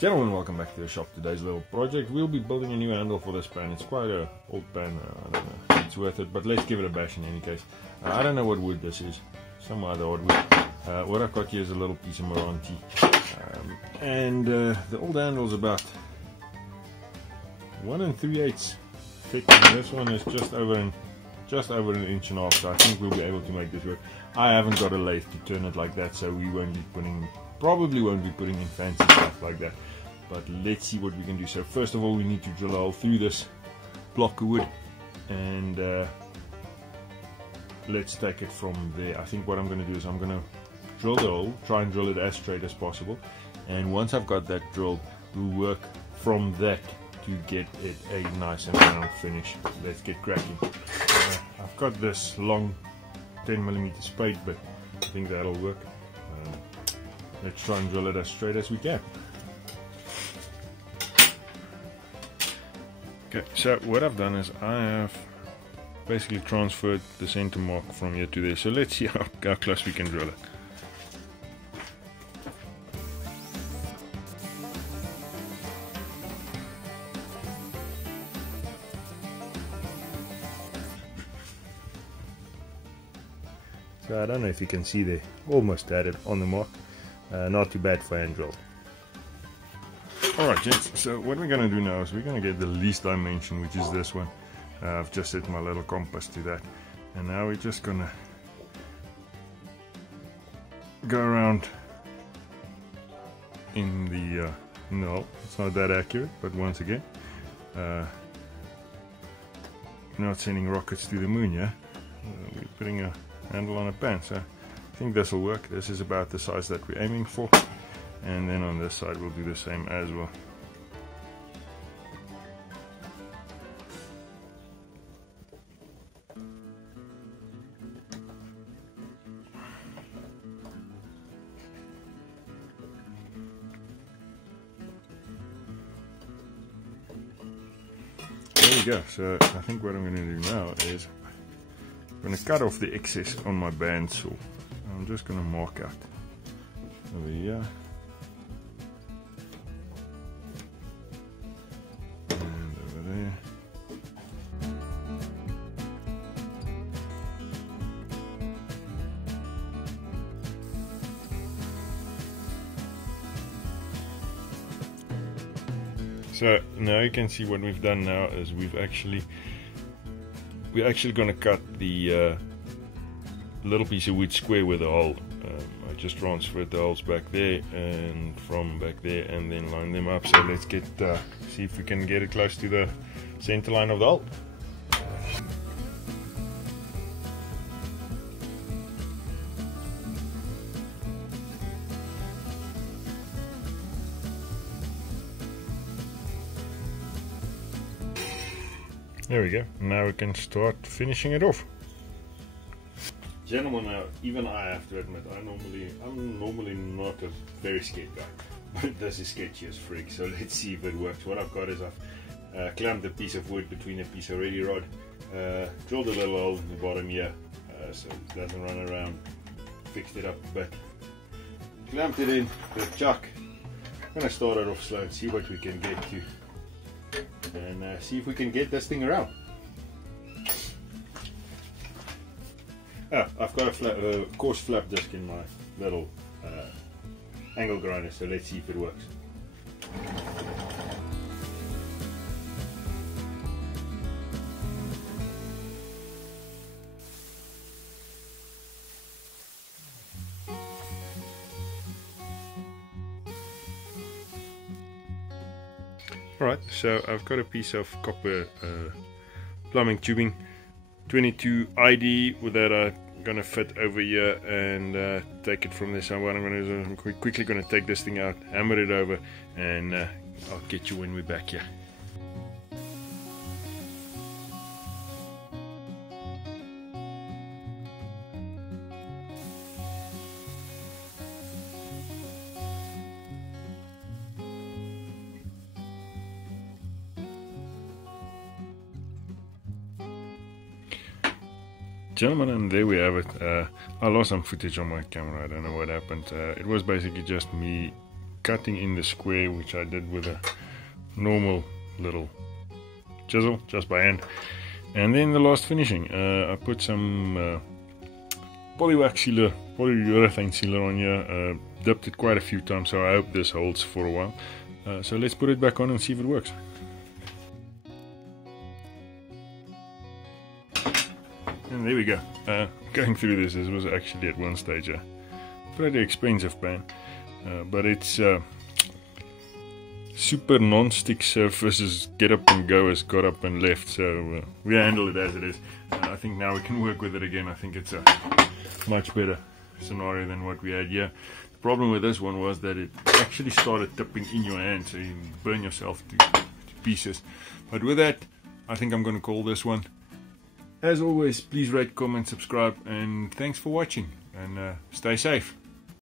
Gentlemen, welcome back to the shop. Today's little project, we'll be building a new handle for this pan. It's quite an old pan, I don't know if it's worth it, but let's give it a bash in any case. I don't know what wood this is, some other odd wood. What I've got here is a little piece of Moranti, and the old handle's about 1 3/8 thick, and this one is just over an inch and a half, so I think we'll be able to make this work. I haven't got a lathe to turn it like that, so we probably won't be putting in fancy stuff like that, but let's see what we can do. So first of all, we need to drill a hole through this block of wood, and let's take it from there. I think what I'm going to do is I'm going to drill the hole, try and drill it as straight as possible, and once I've got that drilled, we'll work from that to get it a nice and round finish. Let's get cracking. I've got this long 10mm spade, but I think that'll work. Let's try and drill it as straight as we can. Okay, so what I've done is I have basically transferred the center mark from here to there. So let's see how close we can drill it. So I don't know if you can see there, almost had it on the mark. Not too bad for hand drill. Alright gents, so what we're going to do now is we're going to get the least dimension, which is this one. I've just set my little compass to that, and now we're just going to go around in the no, it's not that accurate, but once again, we're not sending rockets to the moon, yeah? We're putting a handle on a pan, so I think this will work. This is about the size that we're aiming for, and then on this side we'll do the same as well. There we go. So I think what I'm going to do now is I'm going to cut off the excess on my bandsaw. I'm just going to mark out over here and over there. So now you can see what we've done now is we're actually going to cut the little piece of wood square with a hole. I just transferred the holes back there and from back there, and then line them up. So let's get see if we can get it close to the center line of the hole. There we go. Now we can start finishing it off. Gentlemen, now even I have to admit, I'm normally not a very scared guy, but this is sketchy as freak. So let's see if it works. What I've got is I've clamped a piece of wood between a piece of ready rod, drilled a little hole in the bottom here, so it doesn't run around. Fixed it up a bit, clamped it in the chuck. I'm gonna start it off slow and see what we can get to, and see if we can get this thing around. I've got a coarse flap disc in my little angle grinder, so let's see if it works. Alright, so I've got a piece of copper plumbing tubing, 22 ID, with that I'm gonna fit over here and take it from there. So what I'm gonna do is I'm quickly gonna take this thing out, hammer it over, and I'll get you when we're back here. Gentlemen, and there we have it. I lost some footage on my camera. I don't know what happened. It was basically just me cutting in the square, which I did with a normal little chisel, just by hand. And then the last finishing, I put some polyurethane sealer on here, dipped it quite a few times, so I hope this holds for a while. So let's put it back on and see if it works. And there we go. Going through this was actually at one stage a pretty expensive pan, but it's super non-stick surfaces, get up and go has got up and left, so we handle it as it is. I think now we can work with it again. I think it's a much better scenario than what we had here. The problem with this one was that it actually started tipping in your hand, so you burn yourself to pieces. But with that, I think I'm going to call this one. As always, please rate, comment, subscribe, and thanks for watching, and stay safe.